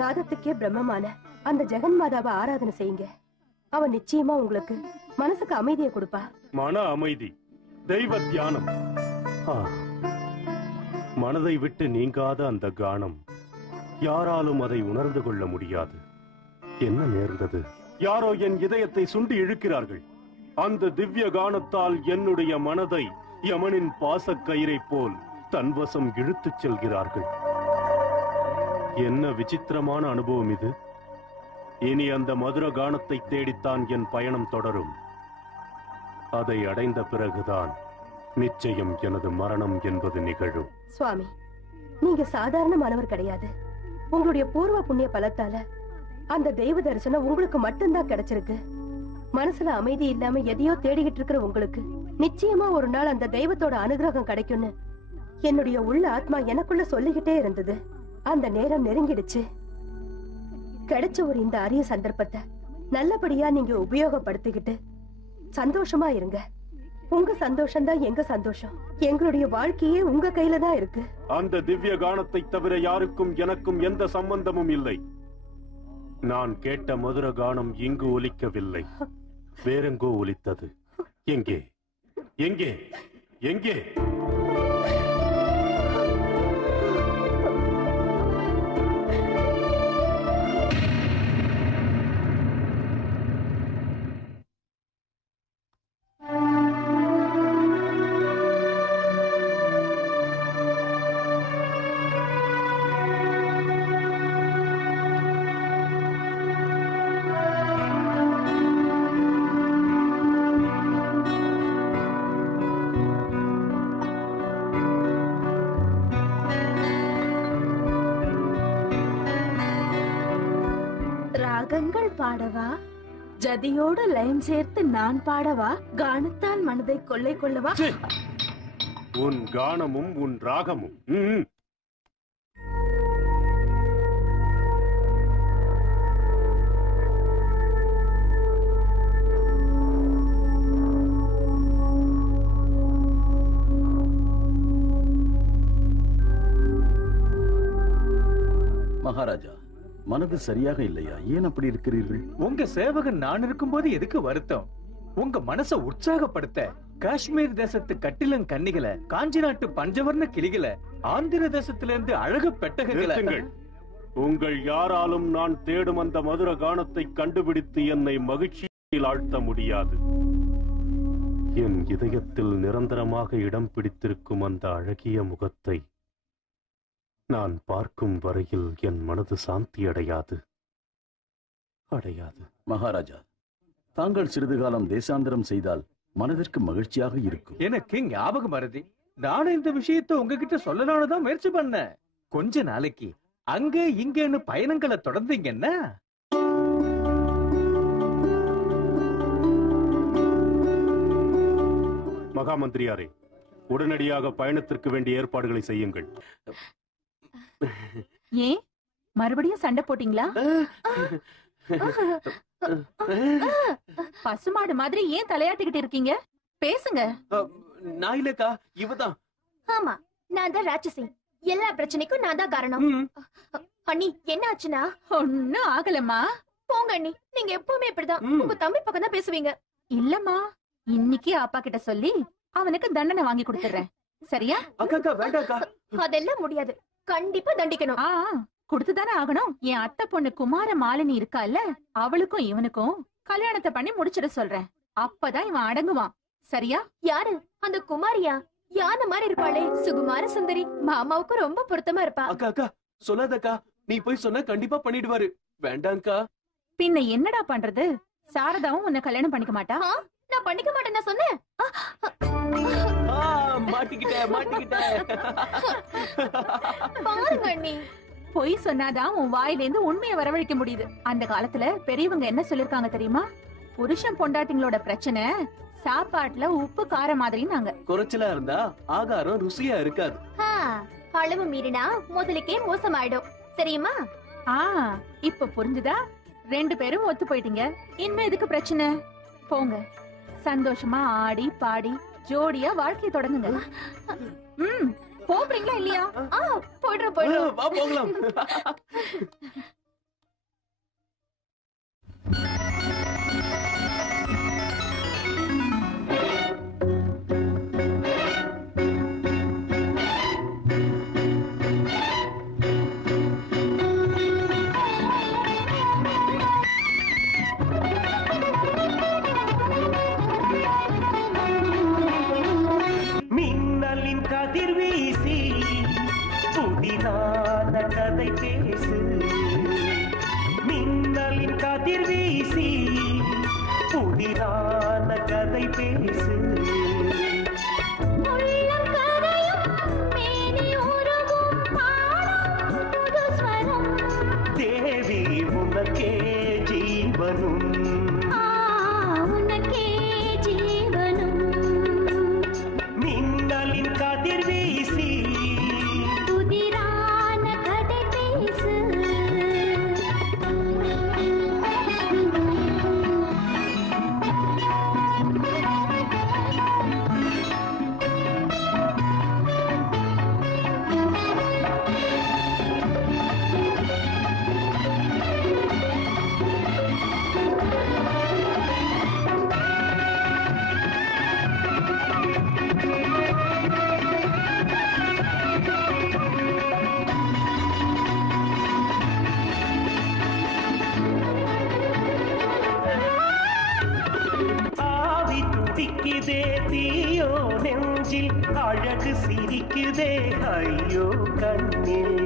நாதத்துக்கே பிரம்மமான அந்த ஜெகன்மாதாவை ஆராதனை செய்யுங்க. அவன் நிச்சயமா உங்களுக்கு மனசுக்கு அமைதியை கொடுப்பா. மன அமைதி, தெய்வ தியானம், மனதை விட்டு நீங்காத அந்த கானம். யாராலும் அதை உணர்ந்து கொள்ள முடியாது. என்ன நேர்ந்தது? யாரோ என் இதயத்தை சுண்டி இழுக்கிறார்கள். அந்த திவ்ய கானத்தால் என்னுடைய மனதை யமனின் பாசக்கயிறை போல் தன்வசம் இழுத்துச் செல்கிறார்கள். என்ன விசித்திரமான அனுபவம் இது! இனி அந்த மதுர கானத்தை தேடித்தான் என் பயணம் தொடரும். அதை அடைந்த பிறகுதான் நிச்சயம் எனது மரணம் என்பது நிகழும். சுவாமி, நீங்க சாதாரணமானவர் கிடையாது. உங்களுடைய பூர்வ புண்ணிய பலத்தால அந்த தெய்வ தரிசனம் உங்களுக்கு மட்டும்தான் கிடைச்சிருக்கு. மனசுல அமைதி இல்லாம எதையோ தேடிக்கிட்டு இருக்கிற உங்களுக்கு நிச்சயமா ஒரு நாள் அந்த தெய்வத்தோட அனுகிரகம் கிடைக்கும்னு என்னுடைய உள்ள ஆத்மா எனக்குள்ள சொல்லிக்கிட்டே இருந்தது. அந்த நேரம் நெருங்கிடுச்சு. கிடைச்ச ஒரு இந்த அரிய சந்தர்ப்பத்தை நல்லபடியா நீங்க உபயோகப்படுத்திக்கிட்டு சந்தோஷமா இருங்க. உங்க சந்தோஷம் தான் எங்க சந்தோஷம். எங்களுடைய வாழ்க்கையே உங்க கையில தான் இருக்கு. அந்த திவ்ய கானத்தை தவிர யாருக்கும் எனக்கும் எந்த சம்பந்தமும் இல்லை. நான் கேட்ட மதுர கானம் இங்கு ஒலிக்கவில்லை, வேறெங்கோ ஒலித்தது. எங்கே எங்கே எங்கே? ராகங்கள் பாடவா, ஜதியோடு லைன் சேர்த்து நான் பாடவா, கானத்தால் மனதை கொள்ளை கொள்ளவா? உன் கானமும் உன் ராகமும். மகாராஜா, மனது சரியாக இல்லையா? ஏன் அப்படி இருக்கிறீர்கள்? உங்க சேவகன் நான் இருக்கும்போது எதுக்கு வருத்தம்? உங்க மனச உற்சாகப்படுத்த காஷ்மீர் தேசத்து கட்டிலங் கன்னிகளை, காஞ்சி நாட்டு பஞ்சவர்ண கிளிகளை, ஆந்திர தேசத்திலிருந்து அழகு பெட்டகங்களை. உங்கள் யாராலும் நான் தேடும் அந்த மதுர கானத்தை கண்டுபிடித்து என்னை மகிழ்ச்சியில் ஆழ்த்த முடியாது. என் இதயத்தில் நிரந்தரமாக இடம் பிடித்திருக்கும் அந்த அழகிய முகத்தை நான் பார்க்கும் வரையில் என் மனது சாந்தி அடையாது. மகாராஜா, தாங்கள் சிறிது காலம் தேசாந்திரம் செய்தால் மனதிற்கு மகிழ்ச்சியாக இருக்கும். எனக்கு ஞாபகம் வருது, நானும் இந்த விஷயத்தை உங்ககிட்ட சொல்லலாம்னு முயற்சி பண்ண. கொஞ்ச நாளைக்கு அங்க இங்கன்னு பயணங்களை தொடர்ந்தீங்கன்னா மகாமந்திரியாரே, உடனடியாக பயணத்திற்கு வேண்டிய ஏற்பாடுகளை செய்யுங்கள். ஏன் மறுபடியும் சண்டை போட்டீங்களா? பசுமாடு மாதிரி ஏன் தலையாட்டிக்கிட்டு இருக்கீங்க? பேசுங்க. நான் இல்லக்கா, இவதான். ஆமா, நான் தான் ராட்சசி. எல்லா பிரச்சனைக்கும் நான் தான் காரணம். அண்ணி, என்ன ஆச்சுன்னா? ஒன்னும் ஆகலம்மா. போங்க அண்ணி, நீங்க எப்பவுமே இப்படிதான் உங்க தம்பி பக்கம் தான் பேசுவீங்க. இல்லம்மா, இன்னைக்கு அப்பா கிட்ட சொல்லி அவனுக்கு தண்டனை வாங்கி கொடுத்துறேன். சரியா? அக்கா வேண்டாக்கா. அதெல்லாம் முடியாது, கண்டிப்பா தண்டிக்கணும். கொடுத்துதானே ஆகணும். என் அத்தை பொண்ணு குமார மாலினி இருக்கால, அவளுக்கும் இவனுக்கும் கல்யாணத்தை பண்ணி முடிச்சிட சொல்றேன். அப்பதான் இவன் அடங்குவான். சரியா? யாரு அந்த குமாரியா? யானை மாதிரி இருப்பாளே, சுகுமார சுந்தரி. மாமாவுக்கு ரொம்ப பொருத்தமா இருப்பா. அக்கா சொல்லாதக்கா, நீ போய் சொன்னா கண்டிப்பா பண்ணிடுவாரு. வேண்டாங்கா. பின்ன என்னடா பண்றது? சாரதாவும் உன்னை கல்யாணம் பண்ணிக்க மாட்டா. நான் பண்ணிக்க மாட்டேன்னு சொன்னேன். மாட்டிக்கிட்டேன். பாருங்க அண்ணி, பொய் சொன்னாதான் உன் வாயிலேந்து உண்மையை வரவழைக்க முடியுது. அந்த காலத்துல பெரியவங்க என்ன சொல்லிருக்காங்க தெரியுமா? புருஷன் பொண்டாட்டிங்களோட பிரச்சனை சாப்பாட்டுல உப்பு கார மாதிரி. நாங்க குறைச்சலா இருந்தா ஆகாரம் ருசியா இருக்காது. அளவு மீறினா முதலுக்கே மோசமாயிடும், தெரியுமா? இப்ப புரிஞ்சுதா? 2 பேரும் ஒத்து போயிட்டீங்க. இனிமே எதுக்கு பிரச்சனை? போங்க, சந்தோஷமா ஆடி பாடி ஜோடியா வாழ்க்கையை தொடங்குங்க. போறீங்களா இல்லையா? போயிடுறோம். போகலாம். பேசு மின்னலின் கதிர் வீசி புதிரான கதை பேசு தேவி உனக்கே ஜீவனும் மின்னலின் கதிர் வீசி புதிரான கதை பேசு சிரிக்குதே தீயோ நெஞ்சில் அழகு சிரிக்குதே ஐயோ கண்ணில்